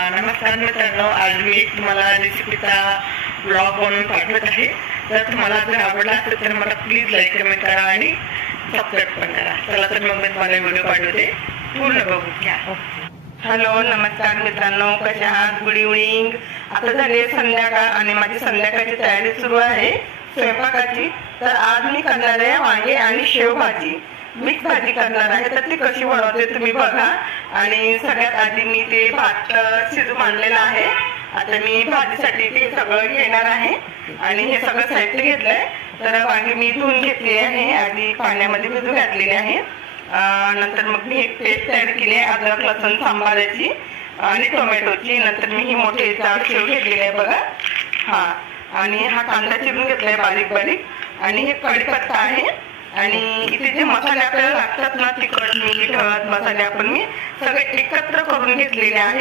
नमस्कार मित्रांनो, आज मी तुम्हाला रेसिपीचा ब्लॉग बनवून पाठवत आहे। जर तुम्हाला जर आवडला असेल तर मला प्लीज लाईक कमेंट करा आणि सबस्क्राईब पण करा। चला तर मग मी तुम्हाला व्हिडिओ पाठवते, पूर्ण बघून घ्या। हॅलो, नमस्कार मित्रांनो, कसे आहात? Good evening. आता झाली संध्याकाळ आणि माझी संध्याकाळची तयारी सुरू आहे स्वयंपाकाची। तर आज मी करणार आहे वांगे आणि शेवभाजी, मिक्स भाजी करणार आहे। तर ती कशी बनवते तुम्ही बघा। आणि सगळ्यात आधी मी ते भात शिजवून आणलेलं आहे। आता मी भाजीसाठी ते सगळं घेणार आहे आणि हे सगळं साहित्य घेतलंय। तर वांगे मी धुवून घेतली आहे, आधी पाण्यामध्ये भिजू घातलेले आहे। नंतर मग मी एक पेस्ट तयार केली आहे अद्रक लसूण सांबाराची आणि टोमॅटोची। नंतर मी ही मोठी जाड शेव घेतलेली आहे बघा। आणि हा कांदा चिरून घेतलाय बारीक बारीक। आणि हे कढीपत्ता आहे। आणि इथे जे मसाले आपल्याला लागतात ना, तिखट मीठ हळद मसाले आपण मी सगळे एकत्र करून घेतलेले आहे।